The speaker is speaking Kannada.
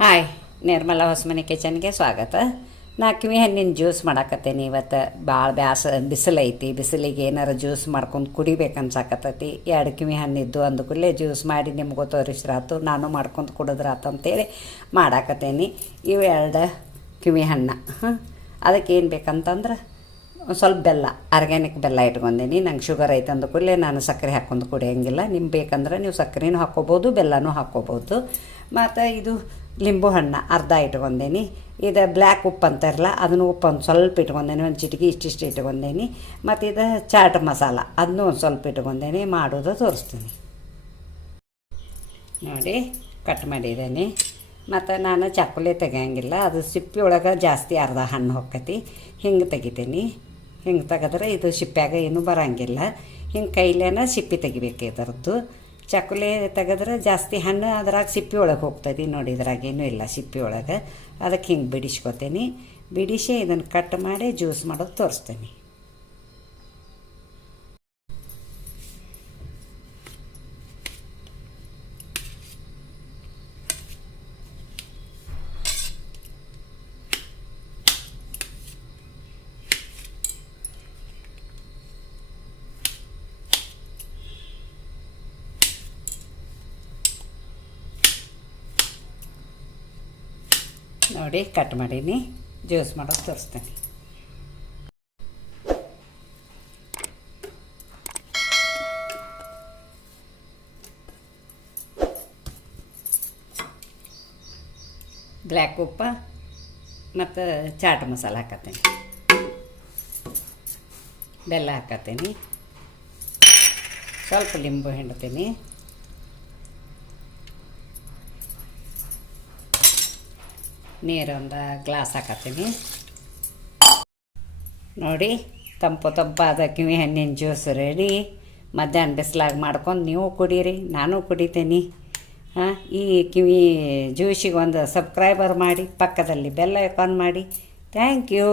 ಹಾಯ್, ನಿರ್ಮಲಾ ಹೊಸಮನೆ ಕಿಚನ್ಗೆ ಸ್ವಾಗತ. ನಾ ಕಿವಿ ಹಣ್ಣಿನ ಜ್ಯೂಸ್ ಮಾಡಾಕತ್ತೇನೆ. ಇವತ್ತು ಭಾಳ ಬಿಸಿಲೈತಿ. ಬಿಸಿಲಿಗೆ ಏನಾರು ಜ್ಯೂಸ್ ಮಾಡ್ಕೊಂಡು ಕುಡಿಬೇಕನ್ಸಾಕತ್ತೈತಿ. 2 ಕಿವಿ ಹಣ್ಣಿದ್ದು ಅಂದುಕೂಡಲೇ ಜ್ಯೂಸ್ ಮಾಡಿ ನಿಮಗೂ ತೋರಿಸ್ರಾತು, ನಾನು ಮಾಡ್ಕೊಂಡು ಕುಡಿದ್ರಾತು ಅಂತೇಳಿ ಮಾಡಾಕತ್ತೇನೆ. ಇವು 2 ಕಿವಿ ಹಣ್ಣು. ಅದಕ್ಕೆ ಏನು ಬೇಕಂತಂದ್ರೆ ಸ್ವಲ್ಪ ಬೆಲ್ಲ, ಆರ್ಗ್ಯಾನಿಕ್ ಬೆಲ್ಲ ಇಟ್ಕೊಂಡೀನಿ. ನಂಗೆ ಶುಗರ್ ಐತೆ ಅಂದ ಕೂಡಲೇ ನಾನು ಸಕ್ಕರೆ ಹಾಕ್ಕೊಂಡು ಕುಡಿಯೋಂಗಿಲ್ಲ. ನಿಮ್ಗೆ ಬೇಕಂದ್ರೆ ನೀವು ಸಕ್ಕರೆನೂ ಹಾಕ್ಕೋಬೋದು, ಬೆಲ್ಲನೂ ಹಾಕ್ಕೋಬೋದು. ಮತ್ತು ಇದು ಲಿಂಬು ಹಣ್ಣು ಅರ್ಧ ಇಟ್ಕೊಂಡೇನಿ. ಇದು ಬ್ಲ್ಯಾಕ್ ಉಪ್ಪು ಅಂತಾರಲ್ಲ, ಅದನ್ನು ಉಪ್ಪು ಒಂದು ಸ್ವಲ್ಪ ಇಟ್ಕೊಂಡೇನಿ, ಒಂದು ಚಿಟಿಕೆ ಇಷ್ಟಿಷ್ಟು ಇಟ್ಕೊಂಡೇನಿ. ಮತ್ತು ಇದು ಚಾಟ್ ಮಸಾಲ ಅದನ್ನೂ ಒಂದು ಸ್ವಲ್ಪ ಇಟ್ಕೊಂಡೇನಿ. ಮಾಡೋದು ತೋರಿಸ್ತೀನಿ ನೋಡಿ. ಕಟ್ ಮಾಡಿದ್ದೇನೆ. ಮತ್ತು ನಾನು ಚಾಕುಲೆ ತೆಗಿಯೋಂಗಿಲ್ಲ, ಅದು ಸಿಪ್ಪೆ ಒಳಗೆ ಜಾಸ್ತಿ ಅರ್ಧ ಹಣ್ಣು ಹೊಕ್ಕತಿ. ಹಿಂಗೆ ತೆಗಿತೀನಿ. ಹಿಂಗೆ ತೆಗೆದ್ರೆ ಇದು ಸಿಪ್ಪ್ಯಾಗ ಏನೂ ಬರೋಂಗಿಲ್ಲ. ಹಿಂಗೆ ಕೈಲೇನ ಸಿಪ್ಪೆ ತೆಗಿಬೇಕು ಇದರದ್ದು. ಚಾಕುಲೆ ತೆಗೆದ್ರೆ ಜಾಸ್ತಿ ಹಣ್ಣು ಅದ್ರಾಗ ಸಿಪ್ಪೆ ಒಳಗೆ ಹೋಗ್ತದೆ. ನೋಡಿ, ಇದ್ರಾಗೇನೂ ಇಲ್ಲ ಸಿಪ್ಪೆ ಒಳಗೆ. ಅದಕ್ಕೆ ಹಿಂಗೆ ಬಿಡಿಸ್ಕೊತೀನಿ. ಬಿಡಿಸಿ ಇದನ್ನು ಕಟ್ ಮಾಡಿ ಜ್ಯೂಸ್ ಮಾಡೋದು ತೋರಿಸ್ತೀನಿ. ನೋಡಿ, ಕಟ್ ಮಾಡೀನಿ. ಜ್ಯೂಸ್ ಮಾಡೋದು ತೋರಿಸ್ತೀನಿ. ಬ್ಲ್ಯಾಕ್ ಉಪ್ಪು ಮತ್ತು ಚಾಟ್ ಮಸಾಲ ಹಾಕತ್ತೀನಿ. ಬೆಲ್ಲ ಹಾಕತ್ತೀನಿ. ಸ್ವಲ್ಪ ಲಿಂಬು ಹಿಂಡ್ತೀನಿ. ನೀರೊಂದು ಗ್ಲಾಸ್ ಹಾಕತ್ತೀನಿ. ನೋಡಿ, ತಂಪಾದ ಕಿವಿ ಹಣ್ಣಿನ ಜ್ಯೂಸ್ ರೆಡಿ. ಮಧ್ಯಾಹ್ನ ಬಿಸಿಲಾಗ ಮಾಡ್ಕೊಂಡು ನೀವು ಕುಡೀರಿ, ನಾನು ಕುಡಿತೀನಿ. ಈ ಕಿವಿ ಜ್ಯೂಸಿಗೆ ಒಂದು ಸಬ್ಸ್ಕ್ರೈಬರ್ ಮಾಡಿ, ಪಕ್ಕದಲ್ಲಿ ಬೆಲ್ ಐಕಾನ್ ಮಾಡಿ. Thank you.